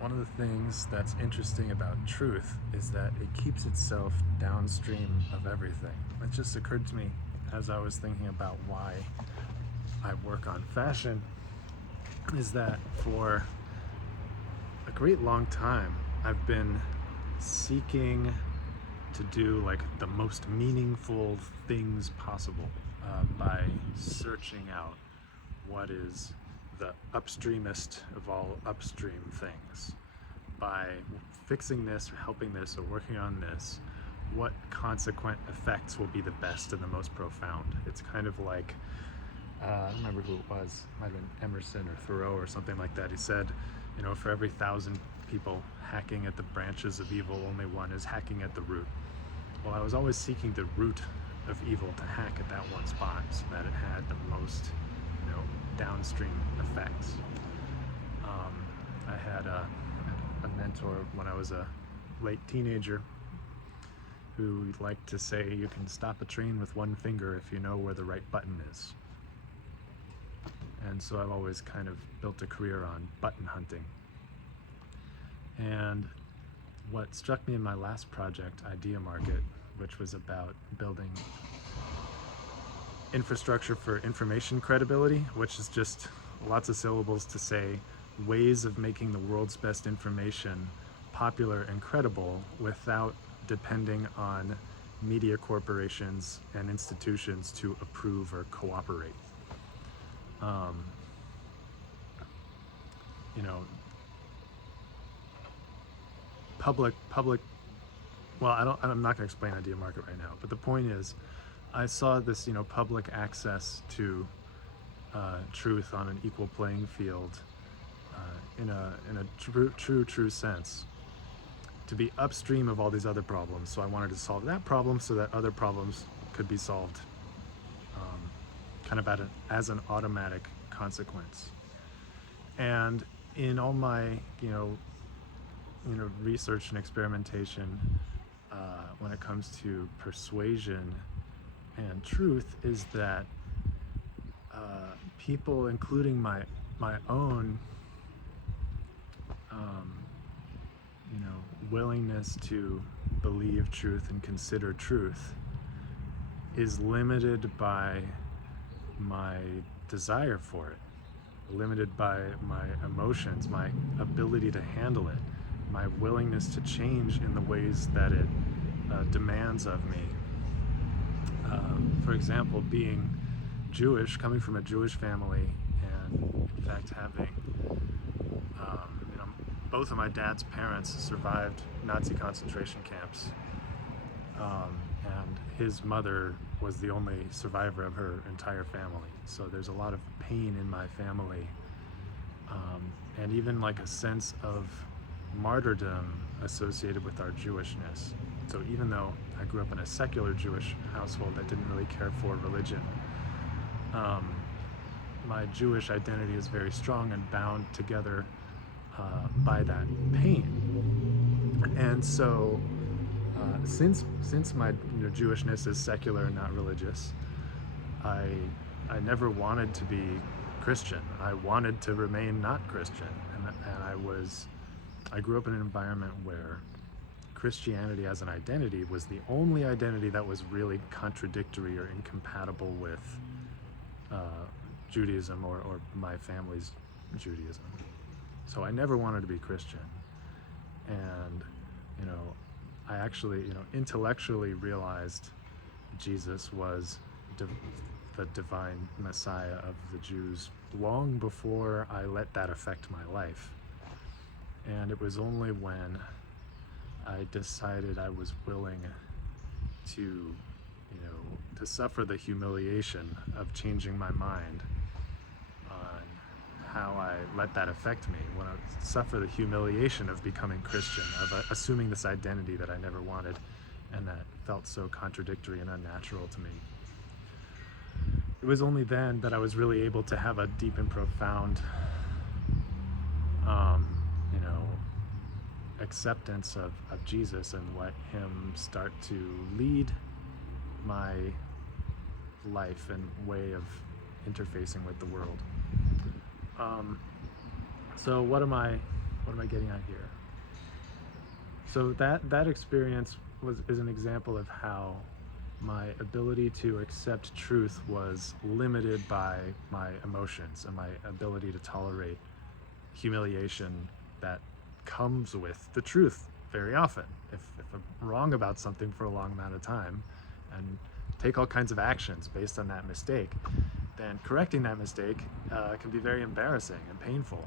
One of the things that's interesting about truth is that it keeps itself downstream of everything. It just occurred to me as I was thinking about why I work on fashion, is that for a great long time I've been seeking to do like the most meaningful things possible by searching out what is the upstreamest of all upstream things. By fixing this or helping this or working on this, what consequent effects will be the best and the most profound? It's kind of like, I don't remember who it was, it might have been Emerson or Thoreau or something like that. He said, for every 1,000 people hacking at the branches of evil, only one is hacking at the root. Well, I was always seeking the root of evil to hack at that one spot so that it had the most, downstream effects. I had a mentor when I was a late teenager who liked to say, you can stop a train with one finger if you know where the right button is. And so I've always kind of built a career on button hunting. And what struck me in my last project, Idea Market, which was about building infrastructure for information credibility, which is just lots of syllables to say ways of making the world's best information popular and credible without depending on media corporations and institutions to approve or cooperate. You know, public. Well, I'm not going to explain Idea Market right now, but the point is, I saw this, public access to truth on an equal playing field, in a true sense, to be upstream of all these other problems. So I wanted to solve that problem so that other problems could be solved, kind of as an automatic consequence. And in all my, research and experimentation, when it comes to persuasion and truth, is that people, including my own, willingness to believe truth and consider truth, is limited by my desire for it, limited by my emotions, my ability to handle it, my willingness to change in the ways that it demands of me. For example, being Jewish, coming from a Jewish family, and in fact having, both of my dad's parents survived Nazi concentration camps, and his mother was the only survivor of her entire family. So there's a lot of pain in my family, and even like a sense of martyrdom associated with our Jewishness. So even though I grew up in a secular Jewish household that didn't really care for religion, my Jewish identity is very strong and bound together by that pain. And so since my Jewishness is secular and not religious, I never wanted to be Christian. I wanted to remain not Christian, and I grew up in an environment where Christianity as an identity was the only identity that was really contradictory or incompatible with Judaism or my family's Judaism. So I never wanted to be Christian. And, I actually, intellectually realized Jesus was the divine Messiah of the Jews long before I let that affect my life. And it was only when I decided I was willing to, to suffer the humiliation of changing my mind on how I let that affect me, when I suffer the humiliation of becoming Christian, of assuming this identity that I never wanted and that felt so contradictory and unnatural to me. It was only then that I was really able to have a deep and profound, acceptance of Jesus and let him start to lead my life and way of interfacing with the world. So what am I what am I getting at here? So that experience is an example of how my ability to accept truth was limited by my emotions and my ability to tolerate humiliation that comes with the truth very often. If I'm wrong about something for a long amount of time and take all kinds of actions based on that mistake, then correcting that mistake can be very embarrassing and painful.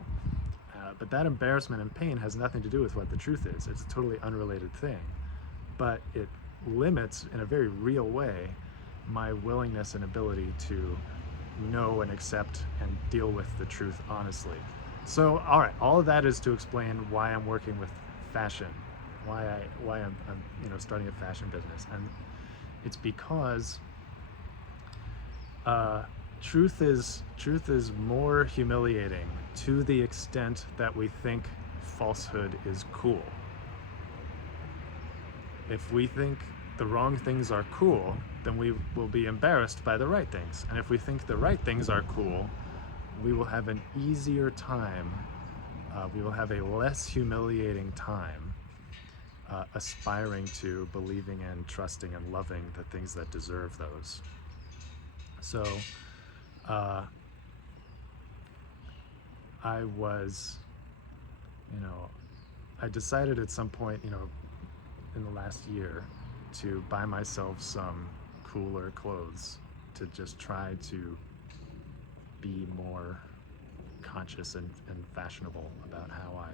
But that embarrassment and pain has nothing to do with what the truth is. It's a totally unrelated thing. But it limits, in a very real way, my willingness and ability to know and accept and deal with the truth honestly. So, all right, all of that is to explain why I'm working with fashion, why I'm starting a fashion business, and it's because truth is more humiliating to the extent that we think falsehood is cool. If we think the wrong things are cool, then we will be embarrassed by the right things. And if we think the right things are cool, we will have an easier time, we will have a less humiliating time aspiring to believing and trusting and loving the things that deserve those. So I was, I decided at some point, in the last year, to buy myself some cooler clothes to just try to be more conscious and fashionable about how I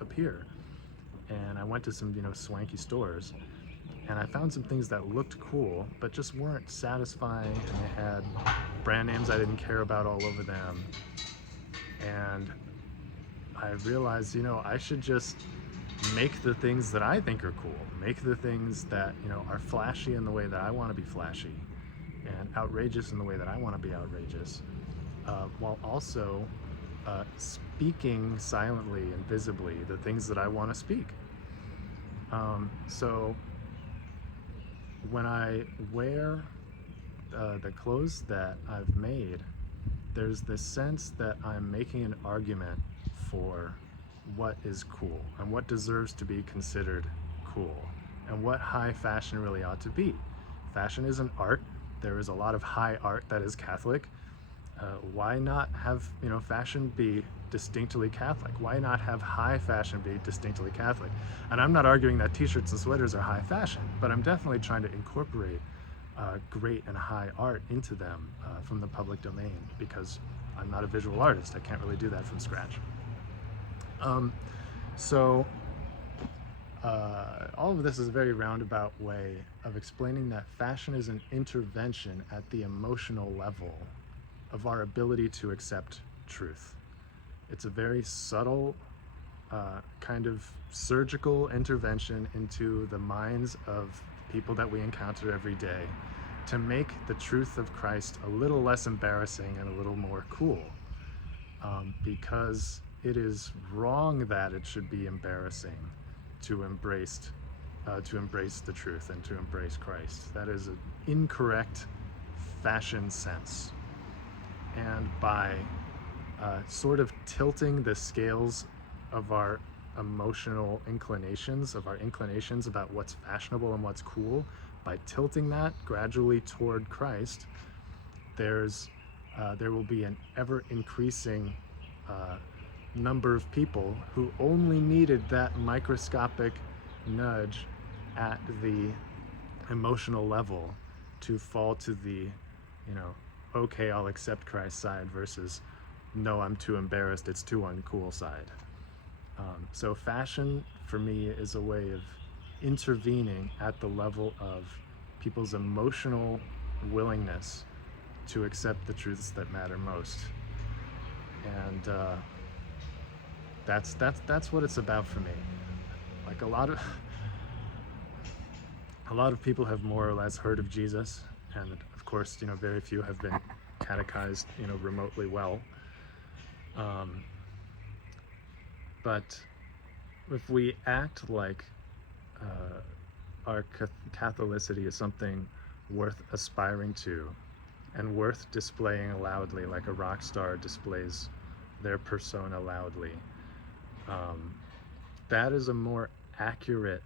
appear. And I went to some, swanky stores, and I found some things that looked cool, but just weren't satisfying, and they had brand names I didn't care about all over them. And I realized, I should just make the things that I think are cool, make the things that, are flashy in the way that I want to be flashy, and outrageous in the way that I want to be outrageous, while also speaking silently and visibly the things that I want to speak. So when I wear the clothes that I've made, there's this sense that I'm making an argument for what is cool and what deserves to be considered cool and what high fashion really ought to be. Fashion is an art. There is a lot of high art that is Catholic. Why not have fashion be distinctly Catholic? Why not have high fashion be distinctly Catholic? And I'm not arguing that t-shirts and sweaters are high fashion, but I'm definitely trying to incorporate great and high art into them from the public domain, because I'm not a visual artist. I can't really do that from scratch. So all of this is a very roundabout way of explaining that fashion is an intervention at the emotional level of our ability to accept truth. It's a very subtle kind of surgical intervention into the minds of people that we encounter every day to make the truth of Christ a little less embarrassing and a little more cool, because it is wrong that it should be embarrassing to embrace the truth and to embrace Christ. That is an incorrect fashion sense. And by sort of tilting the scales of our emotional inclinations, about what's fashionable and what's cool, by tilting that gradually toward Christ, there will be an ever increasing number of people who only needed that microscopic nudge at the emotional level to fall to the, okay, I'll accept Christ's side versus no, I'm too embarrassed, it's too uncool side. So fashion for me is a way of intervening at the level of people's emotional willingness to accept the truths that matter most. And that's what it's about for me. Like a lot of people have more or less heard of Jesus, and of course, very few have been catechized, remotely well. But if we act like our Catholicity is something worth aspiring to and worth displaying loudly, like a rock star displays their persona loudly, that is a more accurate,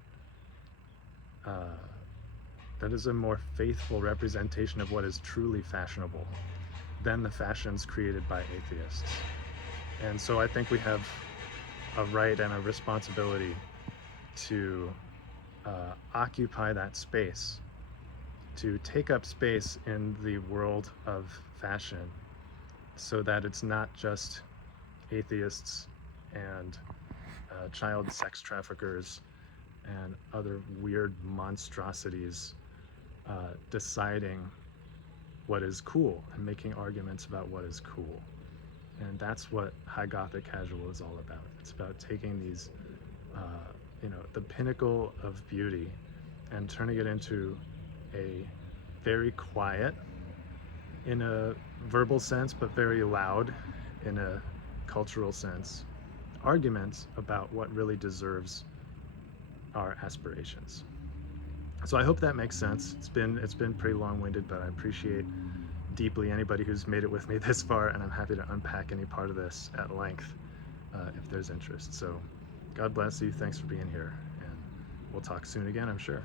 uh, that is a more faithful representation of what is truly fashionable than the fashions created by atheists. And so I think we have a right and a responsibility to occupy that space, to take up space in the world of fashion, so that it's not just atheists and child sex traffickers and other weird monstrosities deciding what is cool and making arguments about what is cool. And that's what High Gothic Casual is all about. It's about taking these, the pinnacle of beauty and turning it into a very quiet, in a verbal sense, but very loud in a cultural sense, arguments about what really deserves our aspirations. So I hope that makes sense. It's been pretty long-winded, but I appreciate deeply anybody who's made it with me this far, and I'm happy to unpack any part of this at length if there's interest. So God bless you. Thanks for being here, and we'll talk soon again, I'm sure.